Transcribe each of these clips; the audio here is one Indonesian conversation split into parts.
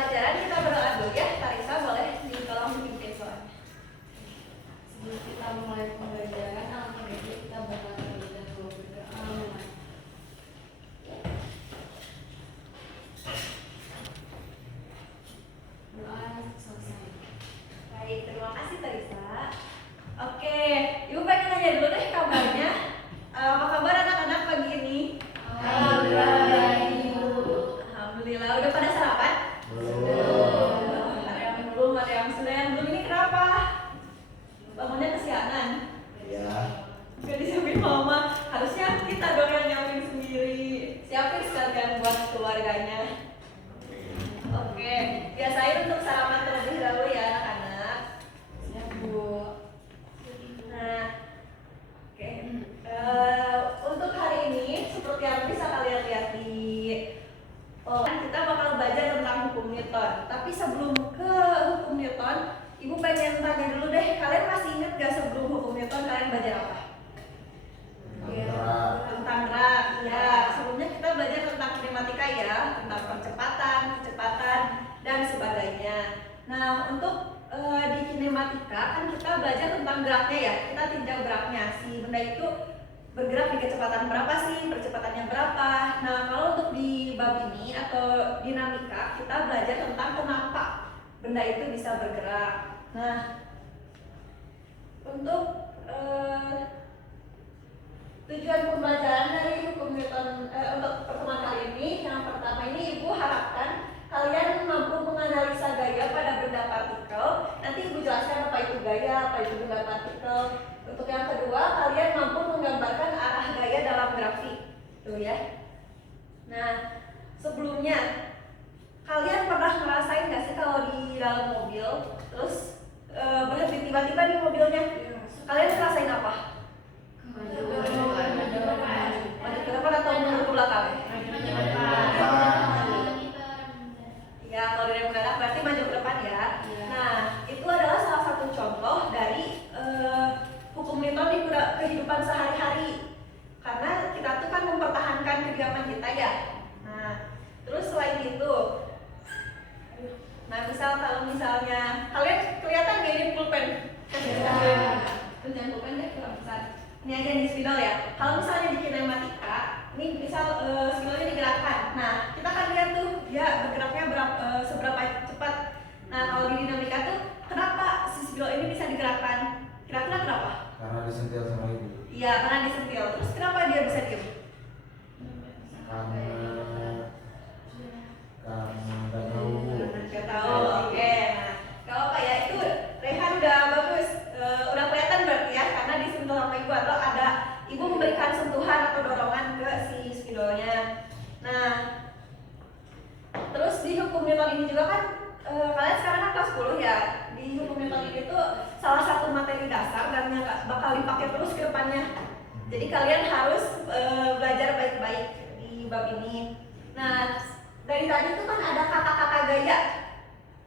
pembelajaran kita berdoa dulu ya. Tarisa boleh ditolong dipimpin soalnya. Sebelum kita mulai pembelajaran, alangkah baiknya kita berdoa terlebih dahulu. Doa selesai. Baik, terima kasih Tarisa. Oke, Ibu pengen nanya dulu deh kabarnya. Apa kabar anak-anak pagi ini? Alhamdulillah. Udah pada sarapan? Belum. Ada yang belum, ada yang sudah. Yang belum ini kenapa? Bangunnya kesiangan? Ya. Gak disiapin mama. Harusnya kita dong yang nyiapin sendiri. Siapin sekalian buat keluarganya. Oke, biasain untuk sarapan terlebih dahulu ya anak-anak. Ya, Bu. Nah, oke. Untuk hari ini seperti yang bisa kalian lihat di kita bakal belajar tentang hukum Newton. Tapi sebelum ke hukum Newton, Ibu pengen tanya dulu deh, kalian masih ingat gak sebelum hukum Newton kalian belajar apa? Tentang gerak. Ya, sebelumnya kita belajar tentang kinematika ya, tentang percepatan, kecepatan, dan sebagainya. Nah, untuk di kinematika kan kita belajar tentang geraknya ya. Kita tinjau geraknya, si benda itu bergerak di kecepatan berapa sih, percepatannya berapa. Nah, kalau untuk di bab ini atau dinamika, kita belajar tentang kenapa benda itu bisa bergerak. Nah, untuk tujuan pembelajaran dari hukum Newton untuk pertemuan kali ini, yang pertama ini Ibu harapkan kalian mampu menganalisa gaya pada benda partikel. Nanti Ibu jelaskan apa itu gaya, apa itu benda partikel. Untuk yang kedua, kalian mampu menggambarkan arah gaya dalam grafik, tuh ya. Nah, sebelumnya kalian pernah ngerasain nggak sih kalau di dalam mobil, terus berhenti tiba-tiba di mobilnya, kalian ngerasain apa? Maju ke depan atau mundur ke belakang? Ya, kalau dari mendadak berarti maju ke depan ya. Nah, itu adalah salah satu contoh dari hukum Newton di kehidupan sehari-hari. Karena kita tuh kan mempertahankan kediaman kita ya. Nah, terus selain itu, nah kalau misalnya kalian kelihatan gak ini pulpen? Jangan pulpen deh, kurang besar. Ini aja di spidol ya. Kalau misalnya di kinematika, ini misal spidolnya digerakkan. Nah, kita kan lihat tuh dia bergeraknya seberapa cepat. Nah, kalau di dinamika tuh kenapa si spidol ini bisa digerakkan? Kira-kira kenapa? Karena disentil sama ibu. Iya, karena disentil. Terus kenapa dia bisa diem? Karena nggak tahu. Nggak tahu. Oke. Nah, kalau apa ya itu Rehan udah bagus, udah kelihatan berarti ya karena disentuh sama ibu atau ada ibu memberikan sentuhan atau dorongan ke si spidolnya. Nah, terus di hukum Newton ini juga kan kalian sekarang kan kelas 10 ya. Di hukum Newton ini tuh salah satu materi dasar dan yang bakal dipakai terus ke depannya. Jadi kalian harus belajar baik-baik di bab ini. Nah, dari tadi tuh kan ada kata-kata gaya.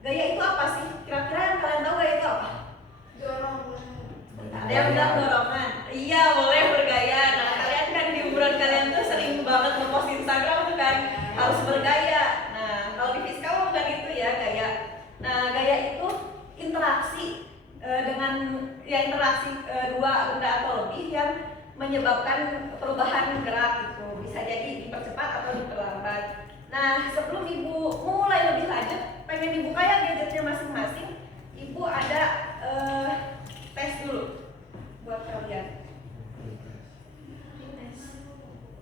Gaya itu apa sih? Kira-kira yang kalian tahu gaya itu apa? Dorongan. Ada yang bilang dorongan. Iya, boleh bergaya. Nah, kalian kan di umuran kalian tuh sering banget ngepost di Instagram tuh kan harus bergaya. Nah, kalau di fiskal bukan itu ya gaya. Nah, gaya itu interaksi dengan ya interaksi dua benda atau lebih yang menyebabkan perubahan gerak gitu. Bisa jadi dipercepat atau diperlambat. Nah, sebelum Ibu mulai lebih lanjut, pengen dibuka ya gadgetnya masing-masing. Ibu ada tes dulu buat kalian.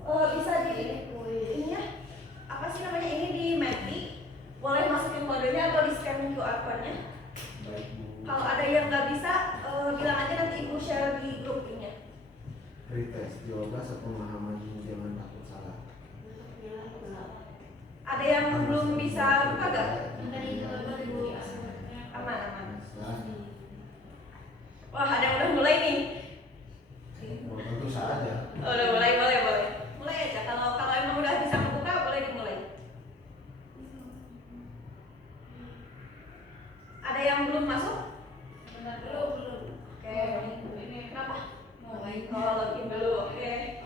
Bisa di ini ya. Apa sih namanya ini di Magic? Boleh masukin kodenya atau di scan QR code-nya. Kalau ada yang nggak bisa, bilang aja nanti Ibu share di grup ini. Pretest, jawaban pemahaman jangan takut salah. Ada yang belum bisa buka gak? Aman. Wah, ada yang udah mulai nih. Tentu saja. Udah mulai, boleh. Mulai aja. Kalau emang udah bisa membuka, boleh dimulai. Ada yang belum masuk? Belum. Oke. Kenapa? Mulai. Oh, login dulu. Oke.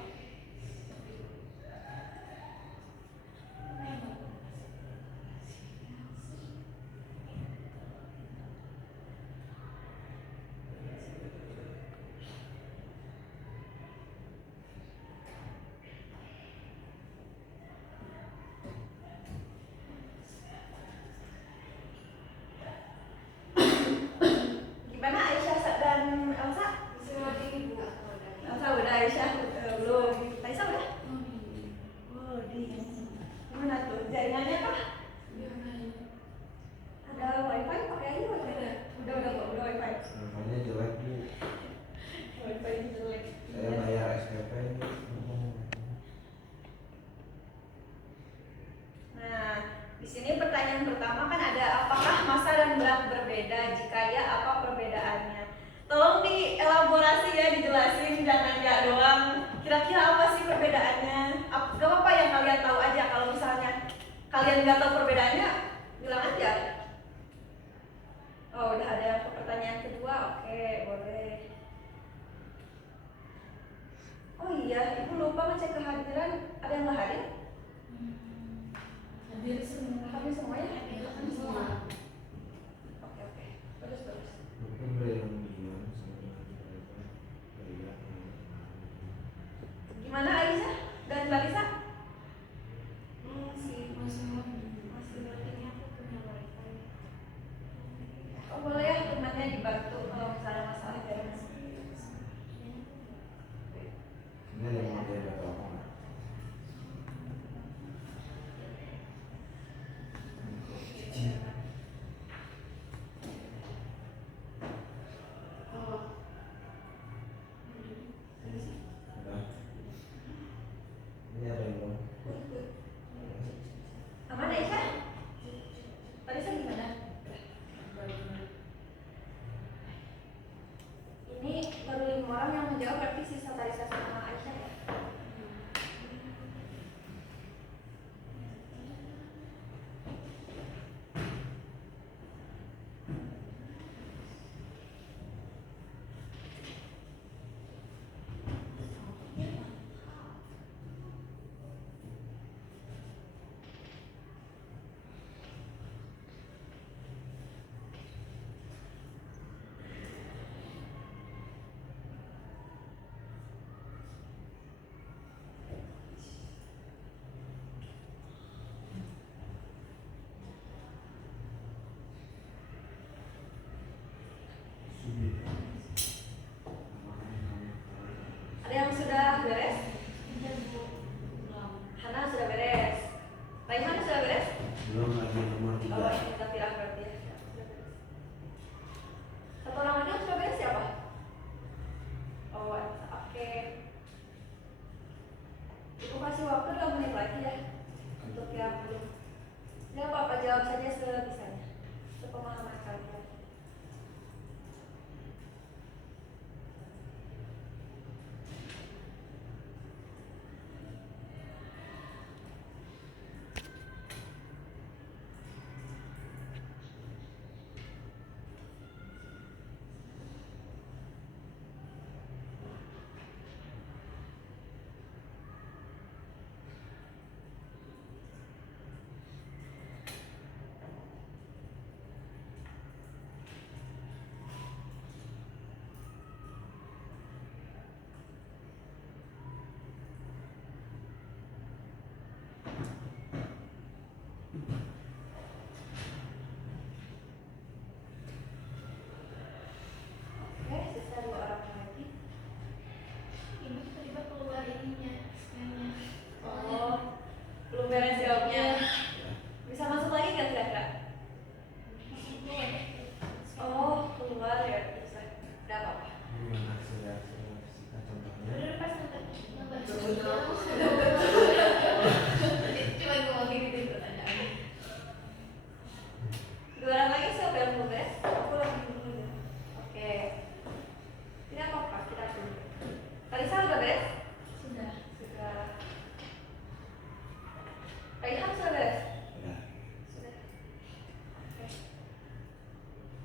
berbeda, jika ya apa perbedaannya? Tolong dielaborasi ya, dijelasin, jangan ya doang. Kira-kira apa sih perbedaannya? Gak apa-apa yang kalian tahu aja. Kalau misalnya kalian nggak tahu perbedaannya, bilang aja. Oh, udah ada yang pertanyaan kedua, oke, boleh. Oh iya, ibu lupa ngecek kehadiran. Ada yang nggak hadir? Hadir semua. Hadir semuanya? Hadir semua. Oke, bagus. Mungkin ada yang bilang sama mereka kayak Gimana Aisyah dan Larissa? Masih Ini aku punya wifi. Oh boleh ya, temannya dibantu kalau misalnya masalah jaringan. ini ada yang mau dia data apa nggak? Oh. Udah. Ini ada yang belum? Aman Aisyah? Larissa gimana? Ini baru 5 orang yang menjawab, berarti sisa Larissa sama Aisyah ya? Ada yang sudah beres? Hana sudah beres. Raihan sudah beres? Belum lagi nomor 3. Oh ini tapi berarti ya. Satu orang lagi yang sudah beres siapa? Oh oke. Ibu kasih waktu 2 menit lagi ya untuk yang belum. Ya apa jawab saja sebisanya, sepemahaman kalian. Oke, sisa 2 orang lagi. Ini tiba-tiba keluar ininya, scan-nya. Oh, belum beres jawabnya. Bisa masuk lagi nggak kira-kira? Oh, keluar ya bisa. Udah apa-apa. Gimana aksi-aksi fisika contohnya? Udah pas nonton. Cuma ngomong gitu pertanyaan. 2 orang lagi siapa yang belum beres? Aku lagi dulu ya. Oke. Tidak apa-apa, kita tunggu. Kalisa udah beres? Sudah. Sudah. Raihan sudah beres? Udah. Sudah. Oke.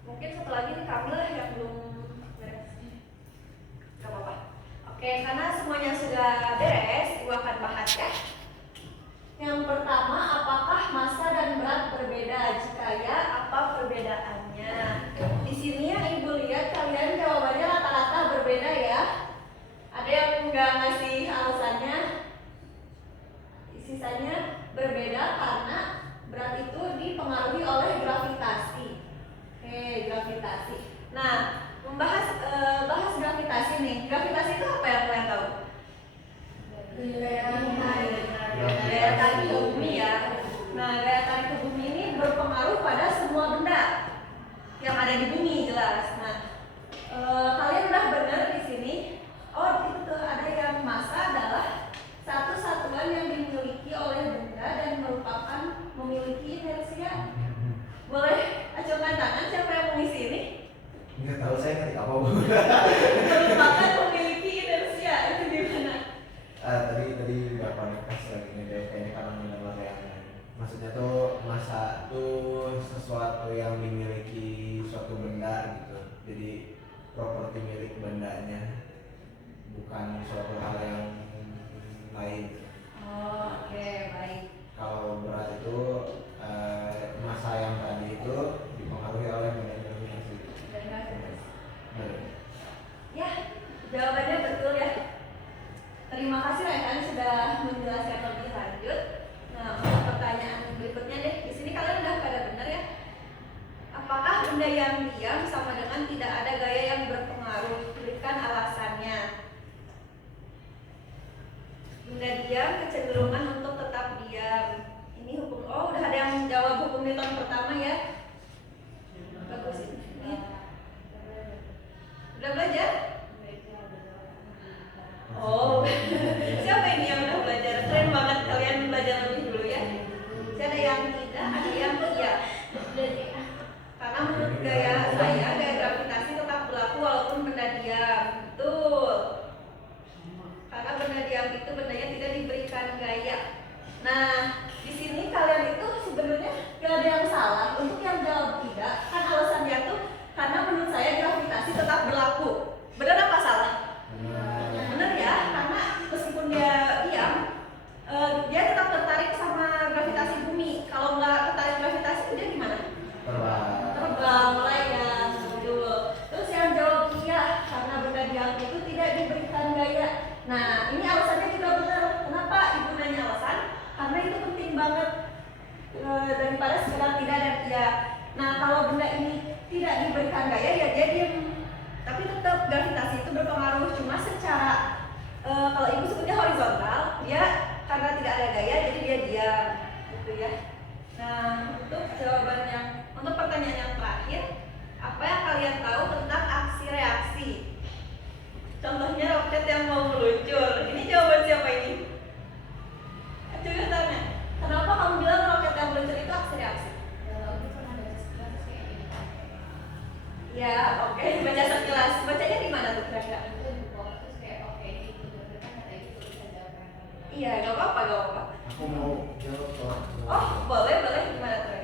Mungkin satu lagi nih Kamil yang belum beres. Gak apa-apa. Oke, karena semuanya sudah beres, Ibu akan bahas ya. Yang pertama, apakah massa dan berat berbeda? Jika ya, apa perbedaannya? Di sini yang Ibu lihat kalian jawabannya rata-rata berbeda ya. Ada yang nggak ngasih alasannya. Sisanya berbeda karena berat itu dipengaruhi oleh gravitasi. Oke, gravitasi. Nah, bahas gravitasi nih. Gravitasi itu apa yang kalian tahu? Gaya tarik ke bumi ya. Nah, gaya tarik ke bumi ini berpengaruh pada semua benda yang ada di bumi jelas. Nah, kalian udah benar di sini. Oh, itu tuh ada yang massa adalah satu satuan yang dimiliki oleh benda dan merupakan memiliki inersia. Boleh acungkan tangan siapa yang mengisi Oh. Merupakan memiliki inersia itu gimana? Tadi nggak koneksi lagi nih deh, kayaknya karena mendengar yang maksudnya tuh masa tuh sesuatu yang dimiliki suatu benda gitu, jadi properti milik bendanya, bukan suatu hal yang lain. Oh, oke, baik. Kalau berat itu masa yang tadi itu dipengaruhi oleh benda gravitasi. Ya, jawabannya betul ya. Terima kasih Rehan sudah menjelaskan lebih lanjut. Nah, untuk pertanyaan berikutnya deh. Di sini kalian udah pada benar ya? Apakah benda yang diam sama dengan tidak ada gaya yang berpengaruh? Berikan alasannya. Benda diam kecenderungan untuk tetap diam. Ini hukum. Oh, udah ada yang jawab hukum Newton pertama ya? Bagus ini. Udah belajar? Oh, siapa ini yang udah belajar? Keren banget kalian belajar lebih dulu ya. Jadi ada yang tidak, ada yang iya. Karena menurut gaya saya, gaya gravitasi tetap berlaku walaupun benda diam. Betul. Karena benda diam itu bendanya tidak diberikan gaya. Nah, di sini kalian itu sebenarnya gak ada yang salah. Untuk yang jawab tidak, kan alasannya tuh karena menurut saya gravitasi tetap berlaku. Benar apa salah? Benar ya, karena meskipun dia diam, dia tetap tertarik sama gravitasi bumi. Kalau nggak tertarik gravitasi, dia gimana? Terbang, melayang, betul. Terus yang jawab iya, karena benda diam itu tidak diberikan gaya. Nah, ini alasannya juga benar. Kenapa ibu nanya alasan? Karena itu penting banget daripada sekedar tidak dan iya. Nah, kalau benda ini tidak diberikan gaya, ya dia diam. Tapi tetap gravitasi itu berpengaruh, cuma secara kalau ibu sebutnya horizontal, dia karena tidak ada gaya jadi dia diam, gitu ya. Nah, untuk pertanyaan yang terakhir, apa yang kalian tahu tentang aksi reaksi? Contohnya roket yang mau meluncur. Ini jawaban siapa ini? Coba tanya. Kenapa kamu bilang roket yang meluncur itu aksi reaksi? Ya, oke. Baca sekilas. Bacanya di mana tuh kira-kira? Iya, gak apa-apa. Aku mau jawab soal. Oh, boleh. Gimana tuh?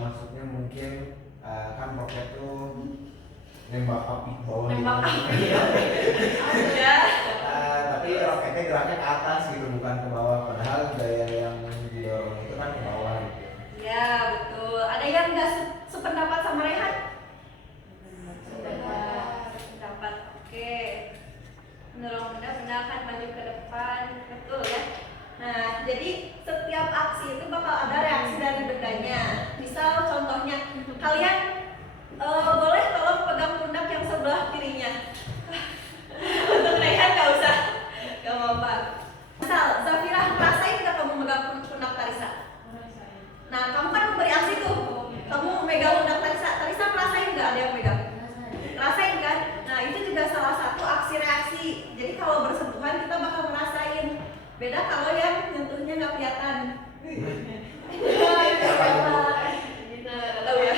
Maksudnya mungkin kan roket tuh nembak api ke bawah. Nembak gitu. api. Ya. Tapi roketnya geraknya ke atas gitu, bukan ke bawah. Padahal gaya yang didorong itu kan ke bawah gitu. Ya, betul. Ada yang nggak sependapat sama Rehan? Sependapat. Oke. Mendorong benda akan maju ke depan, betul ya. Nah, jadi setiap aksi itu bakal ada reaksi dari bendanya. Misal contohnya, kalian boleh tolong pegang pundak yang sebelah kirinya. Untuk Rehan nggak usah, nggak apa-apa. Misal, Zafira, ngerasain nggak kamu megang pundak Tarisa? Nah, kamu kan memberi aksi tuh. Kamu megang pundak Tarisa ngerasain nggak ada yang megang? Ngerasain kan? Nah, itu juga salah satu aksi reaksi. Jadi kalau bersentuhan kita bakal ngerasain. Beda kalau yang nyentuhnya nggak kelihatan. Tahu ya?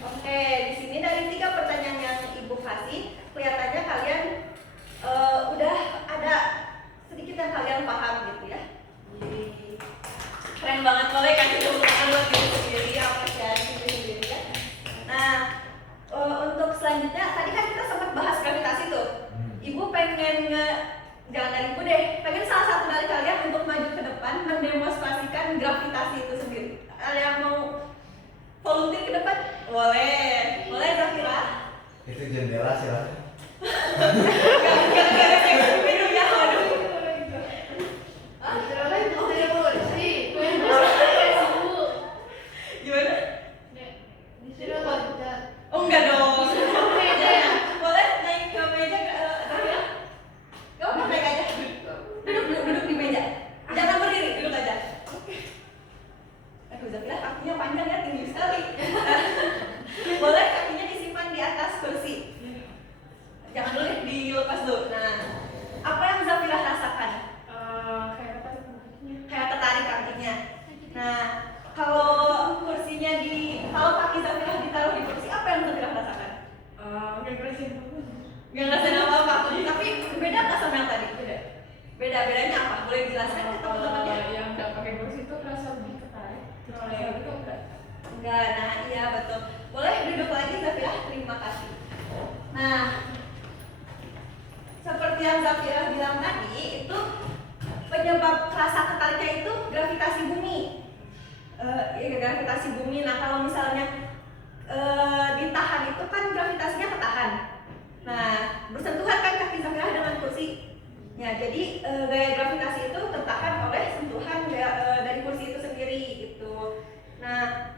Oke, di sini dari 3 pertanyaan yang Ibu kasih, kelihatannya kalian udah ada sedikit yang kalian paham gitu ya. Jadi keren banget, boleh kasih tepuk tangan buat diri sendiri, apresiasi diri sendiri ya. Nah, untuk selanjutnya tadi kan kita sempat bahas gravitasi tuh. Ibu pengen jangan dari ibu deh, pengen salah satu dari kalian untuk maju ke depan mendemonstrasikan gravitasi itu sendiri. Ada yang mau volunteer ke depan? Boleh Zafira. Itu jendela silahkan. Gak ada yang minum ya, waduh. Gimana? Oh enggak dong. Boleh naik ke meja Zafira? Gak apa naik aja. Duduk di meja. Jangan berdiri, duduk aja. Aduh Zafira kakinya panjang ya, tinggi sekali. Boleh kakinya disimpan di atas kursi. Jangan dulu deh dilepas Enggak, nah iya betul. Boleh duduk lagi Zafira, terima kasih. Nah, seperti yang Zafira bilang tadi, itu penyebab rasa ketariknya itu gravitasi bumi. Gravitasi bumi. Nah, kalau misalnya ditahan itu kan gravitasinya ketahan. Nah, bersentuhan kan kaki Zafira dengan kursi. Ya, jadi gaya gravitasi itu tertahan oleh sentuhan dari kursi itu sendiri gitu. Nah,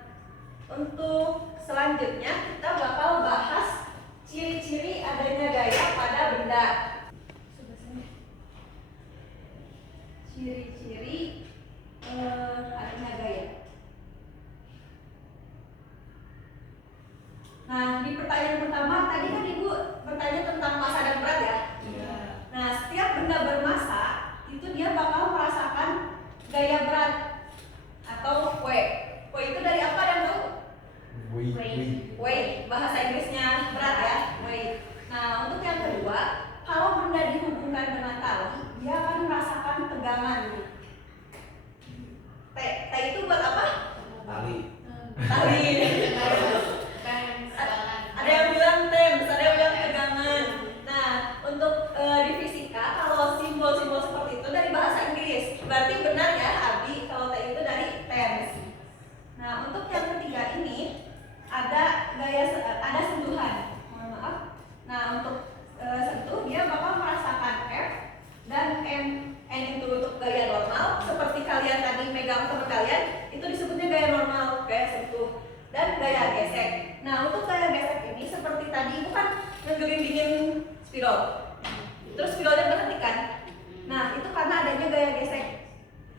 untuk selanjutnya kita bakal bahas ciri-ciri adanya gaya pada benda. Ciri-ciri adanya gaya. Nah, di pertanyaan pertama tadi kan Ibu bertanya tentang massa dan berat ya. Iya. Nah, setiap benda bermassa itu dia bakal merasakan gaya berat atau weight. Weight itu dari apa yang tahu? Weight, bahasa Inggrisnya berat ya, weight. Nah, untuk yang kedua, kalau benda dihubungkan dengan tali, dia akan merasakan tegangan. T itu buat apa? Tali. Tali. Ada yang bilang TEMS, ada yang bilang tegangan. Nah, untuk di fisika kalau simbol-simbol seperti itu dari bahasa Inggris, berarti benar ya Abi kalau T itu dari TEMS. Nah, untuk yang ketiga ini ada ada sentuhan. Mohon maaf. Nah, untuk sentuh dia bakal merasakan F dan N itu untuk gaya normal. Seperti kalian tadi megang teman kalian, itu disebutnya gaya normal, gaya sentuh dan gaya gesek. Nah, untuk gaya gesek ini seperti tadi bukan ngegelindingin spidol. Terus spidolnya berhentikan. Nah, itu karena adanya gaya gesek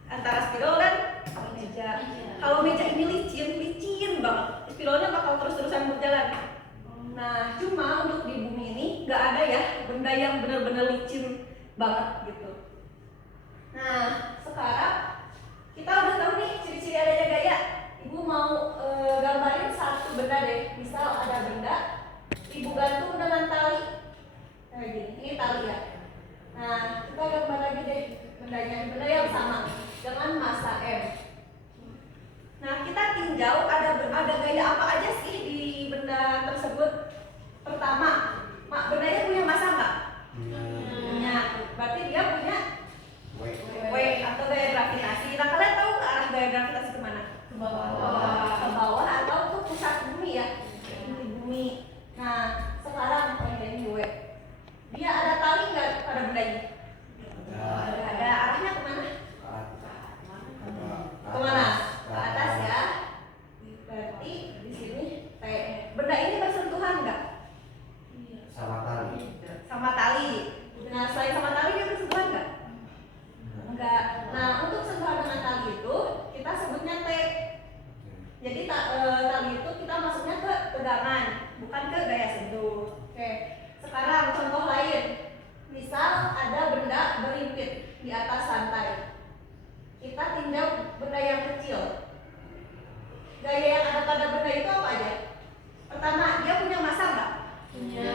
antara spidol dan meja. Kalau meja ini licin banget, spidolnya bakal terus-terusan berjalan. Nah, cuma untuk di bumi ini nggak ada ya benda yang benar-benar licin banget gitu. Nah, sekarang kita udah tahu nih ciri-ciri adanya gaya. Ibu mau gambarin satu benda deh. Misal ada benda, Ibu gantung dengan tali kayak gini. Ini tali ya. Nah, kita gambar lagi deh benda yang sama dengan massa M. Nah, kita tinjau ada gaya apa aja sih di benda tersebut. Pertama, bendanya punya massa nggak? Punya. Berarti dia punya weight atau gaya gravitasi. Nah, kalian tahu ke arah gaya gravitasi kemana? Ke bawah atau ke pusat bumi ya? Inti bumi. Nah, sekarang ini weight. Dia ada tali nggak pada benda ini? Ada. Arahnya kemana? Kemana? Ke atas ya. Berarti di sini T. Benda ini bersentuhan nggak? Sama tali. Nah, selain sama tali dia bersentuhan nggak? Enggak. Nah, untuk sentuhan dengan tali itu kita sebutnya T. Jadi tali itu kita masuknya ke tegangan, bukan ke gaya sentuh. Oke. Sekarang contoh lain. Misal ada benda berlimpit di atas lantai. Kita tinjau benda yang kecil. Gaya yang ada pada benda itu apa aja? Pertama, dia punya massa nggak? Punya.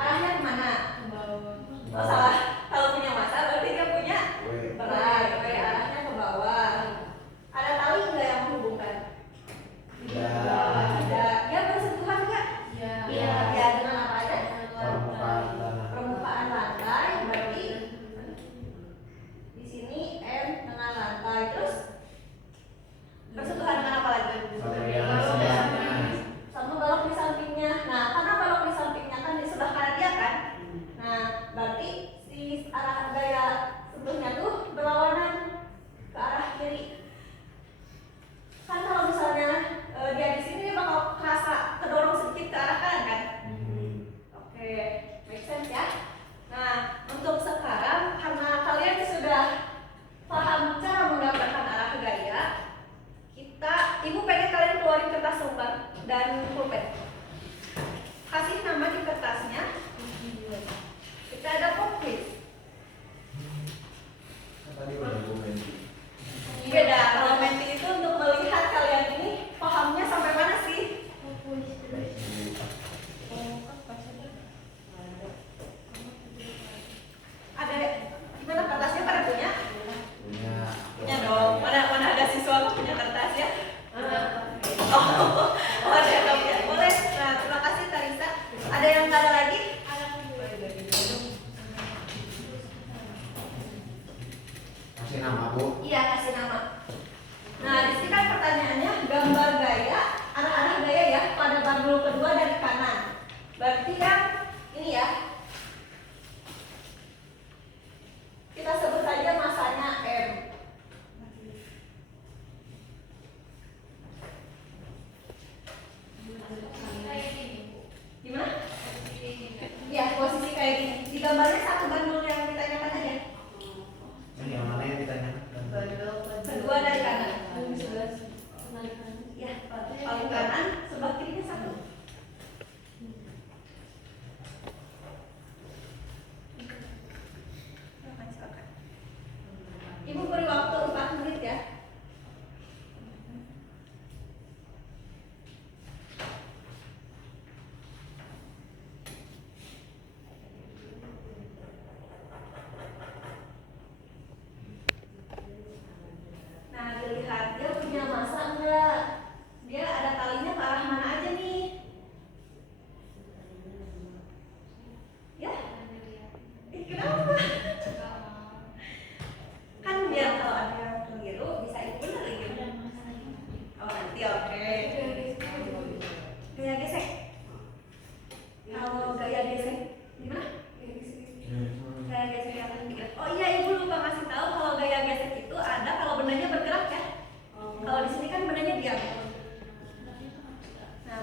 Arahnya kemana? Ke bawah. Oh salah. Kalau punya massa berarti dia punya berat. Oke, arahnya ke bawah. Ada tali nggak yang menghubungkan? Tidak. Dia bersentuhan nggak? Iya. Ya, dengan apa aja? Permukaan Lantai. Berarti di sini M dengan lantai. Terus bersentuhan dengan apa lagi? Sama balok di sampingnya. Nah, karena balok di sampingnya kan di sebelah kanan dia kan. Nah, berarti si arah gaya sentuhnya tuh berlawanan ke arah kiri. Kan kalau misalnya dia di sini dia bakal kerasa kedorong sedikit ke arah kanan kan? Oke, make sense ya. Nah, untuk sekarang karena kalian sudah paham cara menggambarkan arah gaya, Ibu pengen kalian keluarin kertas lembar dan pulpen. Kasih nama di kertasnya. Kita ada pop quiz. Tadi udah Beda. Kalau menti itu untuk melihat kalian ini pahamnya sampai mana sih? Ada gimana kertasnya pada punya? Punya dong. Mana ada siswa punya kertas ya? Oh.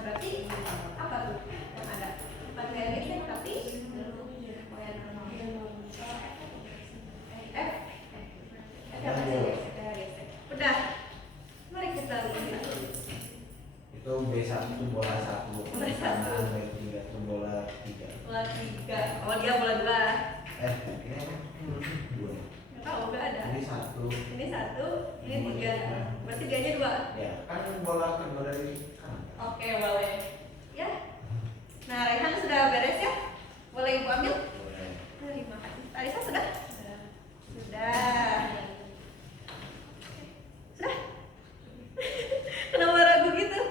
berarti apa tuh yang ada? Bukan gaya gesek tapi F. F yang masih gesek, gaya gesek. Udah. Mari kita lihat. Itu B1 bola 1, Bola satu. kanan B3 itu bola 3. Bola 3. Oh dia bola 2. Ini apa? 2. Nggak tahu nggak ada. Ini 1. Ini 1, ini 3. Berarti dianya 2. Ya, kan bola kedua dari kanan. Oke, boleh. Ya. Nah, Rehan sudah beres ya? Boleh Ibu ambil? Boleh. Terima kasih. Alisa sudah? Sudah. Sudah? Kenapa ragu gitu?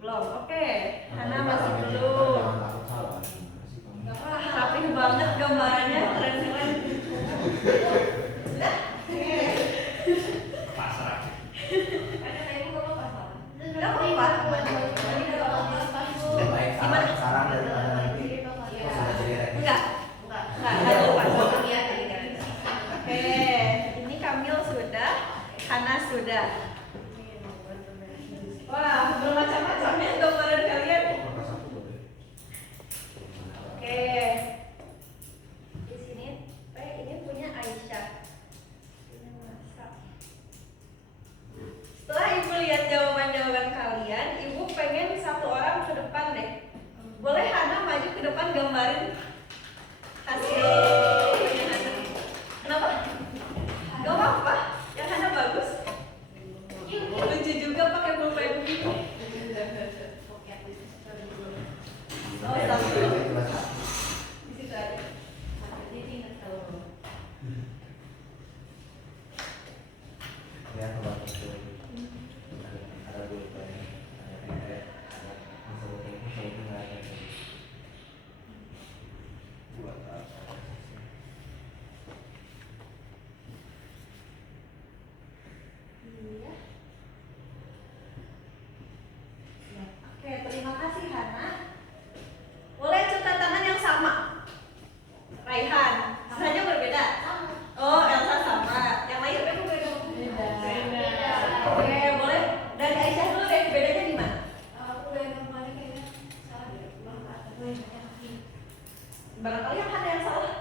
Belum. Oke. Hana masih belum. Jangan takut salah. Masih kamu. Wah, rapih banget gambarannya, keren-keren. Sudah? Pasrah. Nggak apa-apa. Lebih baik sekarang daripada nanti. Kok sudah jadi rekayasa? Enggak. Enggak lupa. Oke, ini Kamil sudah, Hana sudah. Wah, bermacam-macam ya gambaran kalian. Angka 1 boleh. Oke. Di sini, ini punya Aisyah. Ini masak. Setelah Ibu lihat jawaban-jawaban kalian, Ibu pengen satu orang ke depan deh. Boleh Hana maju ke depan gambarin hasil punya Hana. Kenapa? Gak apa-apa, yang Hana bagus. Lucu juga pakai pulpen begini. Oh, satu. Di situ aja. Ya, kalau itu ada pulpen, ada pempek, ada masuk nggak ada. Buat apa? Iya. Oke, terima kasih Hana. Boleh catatan yang sama. Raihan, saja berbeda. Oh, Elsa sama. Yang lain beda. Oke, boleh. Dari Aisyah dulu deh, bedanya di mana? Barangkali yang Hana yang salah.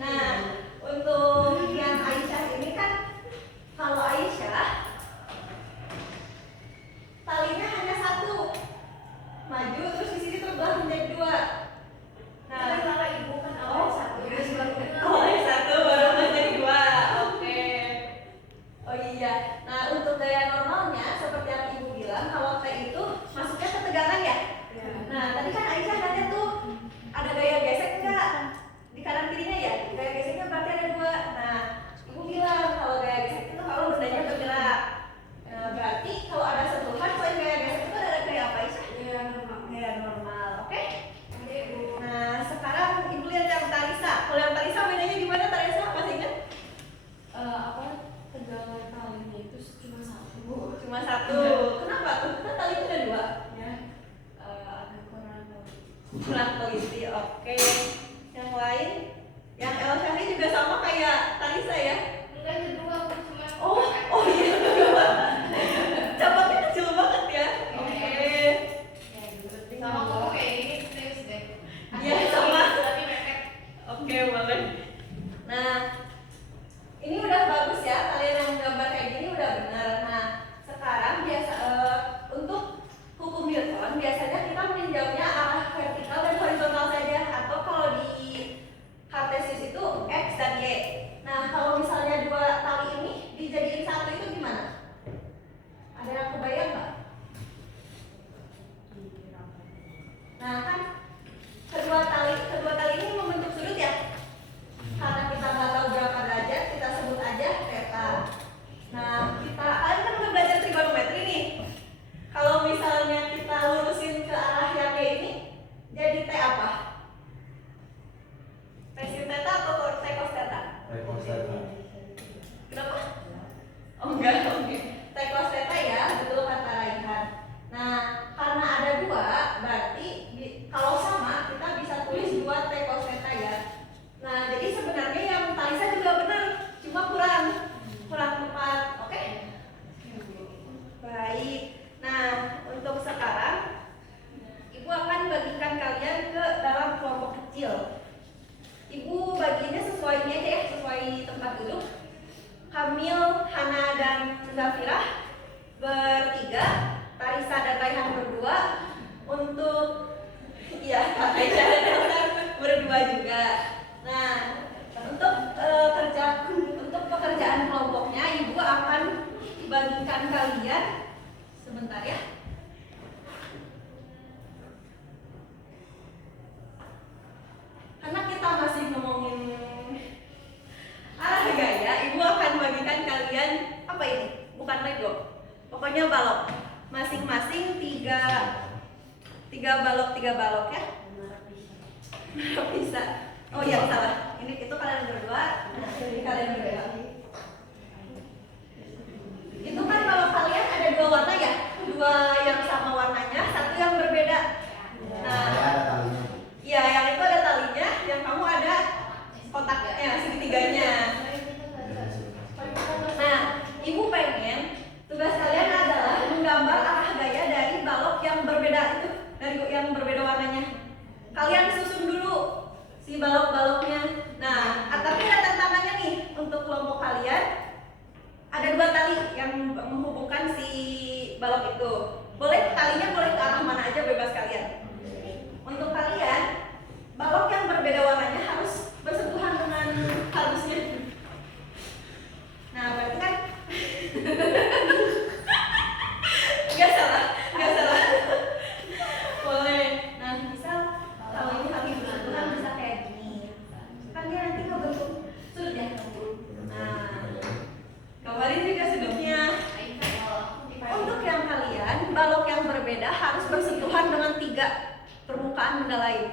Nah, untuk yang Aisyah ini kan, kalau Aisyah talinya hanya 1, maju terus di sini terbelah menjadi 2. Nah, oh, yang 1 baru menjadi 2. Oke. Oh iya. Nah, untuk gaya normalnya seperti yang Ibu bilang, kalau T itu masuknya ketegangan ya. Nah, tadi kan Aisyah nanya tuh ada gaya gesek enggak di kanan kirinya ya? Gaya geseknya berarti ada 2. Nah, Ibu bilang kalau gaya gesek itu kalau bendanya bergerak. Nah, berarti kalau ada sentuhan selain gaya gesek itu ada gaya apa Aisyah? Gaya normal. Oke? Nah, sekarang Ibu lihat yang Talisa. Kalau yang Talisa bedanya gimana Talisa? Masih ingat? Tegangan talinya itu cuma 1. Cuma 1. Kenapa tuh? Kan talinya ada 2. Ada kurang Kurang teliti. Oke. Yang lain? Yang Elsa ini juga sama kayak Talisa ya? Oh iya. Cabangnya kecil banget ya. Oke. Iya sama. Oke, boleh. Nah, ini udah bagus ya. Kalian yang gambar kayak gini udah benar. Nah, sekarang biasa bertiga, Tarisa dan Raihan berdua. Untuk ya Kak Aisyah dan Elsa berdua juga. Nah, untuk untuk pekerjaan kelompoknya Ibu akan bagikan kalian sebentar ya. Karena kita masih ngomongin gaya, Ibu akan bagikan kalian apa ini? Bukan Lego, pokoknya balok. Masing-masing tiga balok ya. Bisa. Oh iya salah. Itu kalian berdua. Ini kalian berdua. Itu kan kalau kalian ada dua warna ya, dua yang sama warnanya, satu yang berbeda. Nah, iya yang itu ada talinya, yang kamu ada kotaknya, segitiganya. Nah, Ibu pengen tugas kalian adalah menggambar arah gaya dari balok yang berbeda itu, dari yang berbeda warnanya. Kalian susun dulu si balok-baloknya. Nah, tapi ada tantangannya nih untuk kelompok kalian. Ada dua tali yang menghubungkan si balok itu. Talinya boleh ke arah mana aja, bebas kalian. Untuk kalian, balok yang berbeda warnanya harus bersentuhan dengan halusnya. Nah, berarti kan nggak salah. Boleh. Nah, misal kalau ini kami bersentuhan bisa kayak gini. Kan dia nanti ngebentuk sudut ya. Nah, gambarin juga sudutnya. Untuk yang kalian, balok yang berbeda harus bersentuhan dengan 3 permukaan benda lain.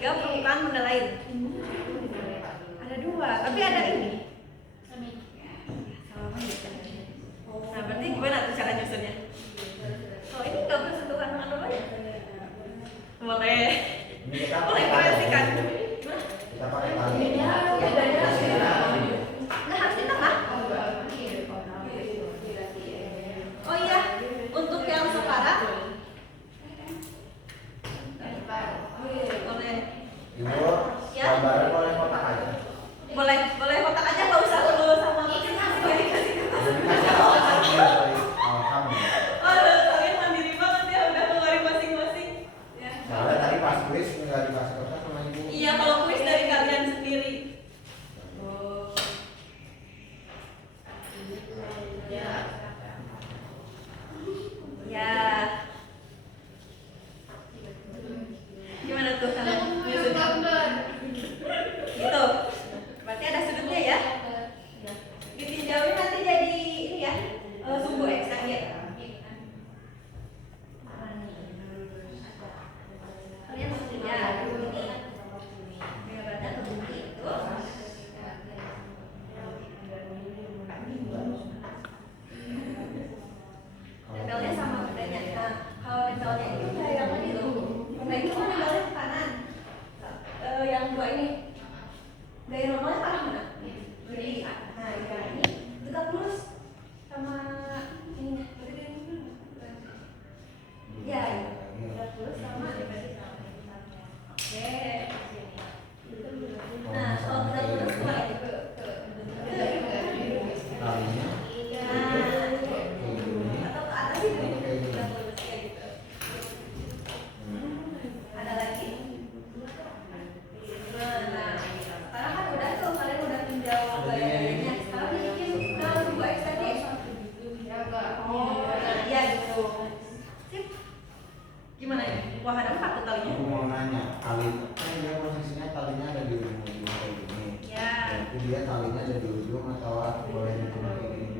3 permukaan benda lain. Ada 2, tapi ada ini. Nah, berarti gimana tuh cara nyusunnya? Oh, ini nggak bersentuhan dengan dua ya? Boleh. Boleh koreksikan. Kita pakai tali. Nggak harus di tengah. Oh iya, untuk yang sekarang boleh. Ibu, Ya. gambaran boleh kotak aja. Boleh kotak aja, nggak usah perlu sama kasih. Oh, kalian mandiri banget ya, udah keluarin masing-masing. Ya. Soalnya tadi pas kuis nggak dikasih kertas sama ibu. Iya, kalau kuis dari kalian sendiri. Ya. Gimana tuh kalian nyusunnya? Gitu. Berarti ada sudutnya ya. Ditinjauin nanti jadi ini ya, sumbu X kan ya. Kalian mestinya ini gambarnya ke bumi itu. Nempelnya sama bedanya. Nah, kalau nempelnya itu kayak yang tadi tuh. Nah, itu kan nempelnya ke kanan. Yang 2 ini. Gaya normalnya ke arah mana? Jadi, nah ini tegak lurus sama ini. Ya, tegak lurus sama. Oke. Nah, kalau tegak lurus kemana? Talinya. Atau ke atas itu tegak lurus kayak gitu. Ada lagi? Nah, sekarang kan udah tuh, kalian udah tinjau gaya-gayanya. Sekarang bikin sumbu X tadi. Oh, nah, iya gitu. Sip. Gimana ya? Wah, ada 4 tuh talinya. Aku mau nanya, tali kan dia posisinya talinya ada di ujung kayak gini. Ya. Berarti dia talinya ada di ujung atau aku boleh nyusun kayak gini?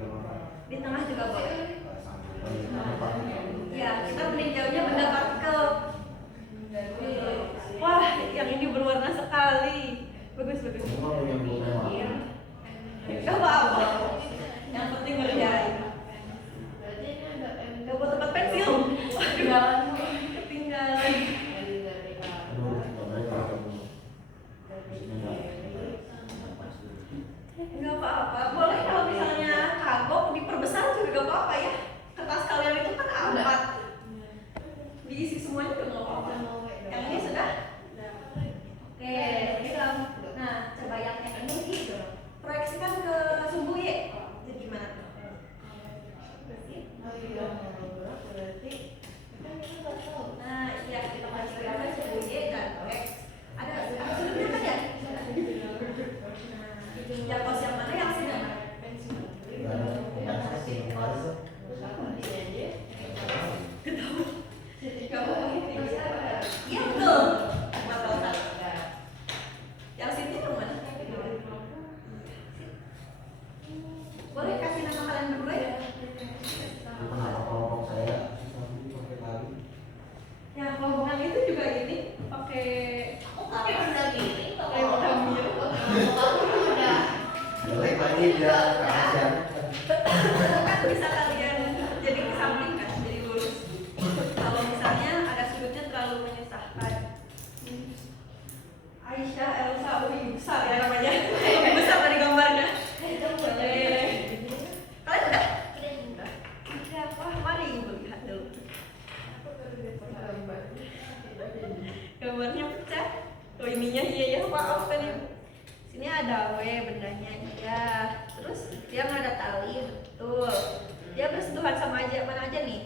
sama aja. Mana aja nih?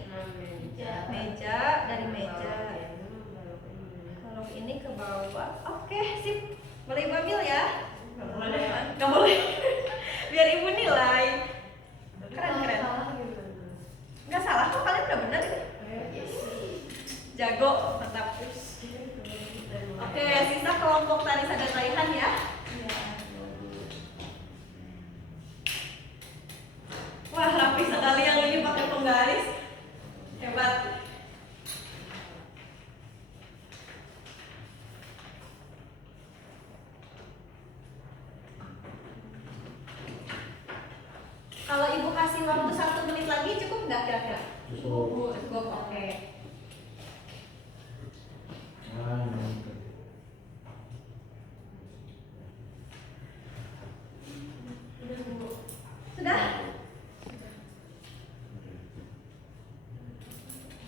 Meja, dari meja. Kalau ini ke bawah. Oke, sip. Boleh Ibu ambil ya? Nggak boleh. Biar Ibu nilai. Keren. Nggak salah kok, kalian udah benar ini. Jago, mantap. Oke, sisa kelompok Tarisa dan Raihan ya. Wah, rapi sekali yang ini pakai penggaris. Hebat. Kalau Ibu kasih waktu 1 menit lagi cukup nggak kira-kira? Cukup, oke. Sudah?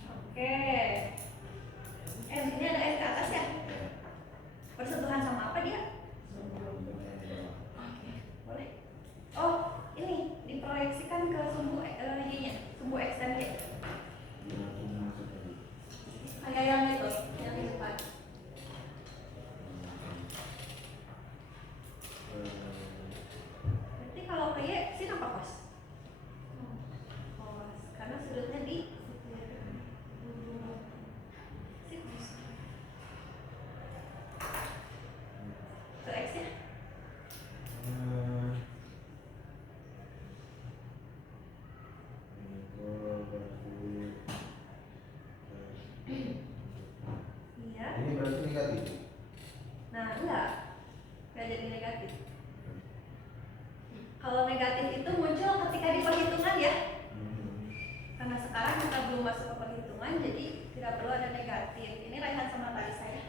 Oke. Ini ada ke atas ya? Bersentuhan sama apa dia? Oke, boleh. Oh, ini diproyeksikan ke sumbu Y-nya, sumbu extend Y. Kayak yang itu, yang di depan. Berarti kalau ke Y, sini apa pas? Pas, karena sudutnya di ke X ya? Iya. Ini berarti negatif. Nah, enggak jadi negatif. Kalau negatif itu muncul ketika di perhitungan ya. Karena sekarang kita belum masuk ke perhitungan, jadi tidak perlu ada negatif. Ini Raihan sama Tarisa ya.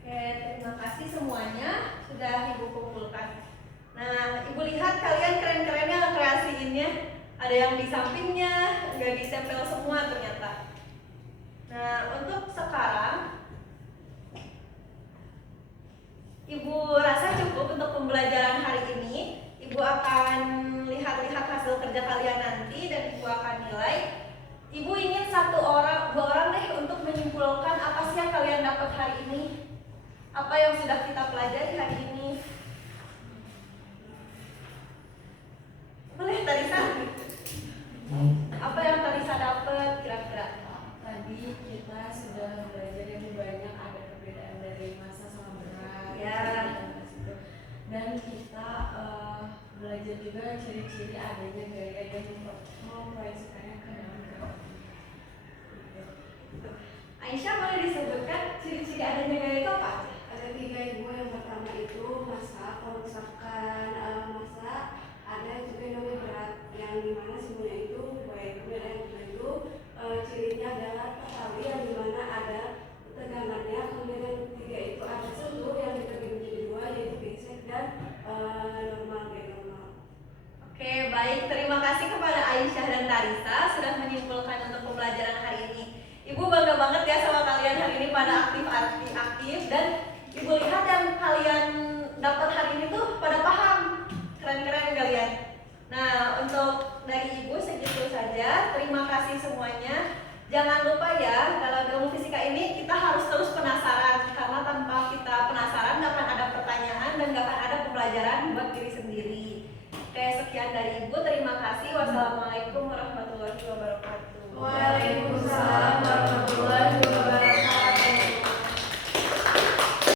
Oke, terima kasih semuanya sudah Ibu kumpulkan. Nah, Ibu lihat kalian keren-kerennya kreasiinnya. Ada yang di sampingnya, nggak ditempel semua ternyata. Nah, untuk sekarang Ibu rasa cukup untuk pembelajaran hari ini. Ibu akan lihat-lihat hasil kerja kalian nanti dan Ibu akan nilai. Ibu ingin 1 orang, 2 orang deh untuk menyimpulkan apa sih yang kalian dapat hari ini. Apa yang sudah kita pelajari hari ini. Boleh Tarisa? Apa yang Tarisa dapat kira-kira? Tadi kita sudah belajar lebih banyak, ada perbedaan dari massa sama berat Ya. dan kita belajar juga ciri-ciri adanya gaya dan memproyeksikannya ke dalam grafik. Aisyah boleh disebutkan ciri-ciri adanya gaya itu apa? Ada 3 Ibu. Yang pertama itu massa. Kalau misalkan massa, ada juga yang namanya berat, yang dimana simbolnya itu baik. Kemudian yang kedua itu cirinya adalah tali, yang dimana ada tegangannya. Kemudian yang ketiga itu ada satu yang dibagi menjadi 2, yaitu basic dan normal. Oke, baik. Terima kasih kepada Aisyah dan Tarisa sudah menyimpulkan untuk pembelajaran hari ini. Ibu bangga banget ya sama kalian hari ini pada aktif dan Ibu lihat yang kalian dapat hari ini tuh pada paham. Keren-keren kalian. Nah, untuk dari Ibu segitu saja. Terima kasih semuanya. Jangan lupa ya, dalam ilmu fisika ini kita harus terus penasaran, karena tanpa kita penasaran gak akan ada pertanyaan dan gak akan ada pembelajaran buat diri sendiri. Oke, sekian dari Ibu. Terima kasih. Wassalamualaikum warahmatullahi wabarakatuh. Waalaikumsalam.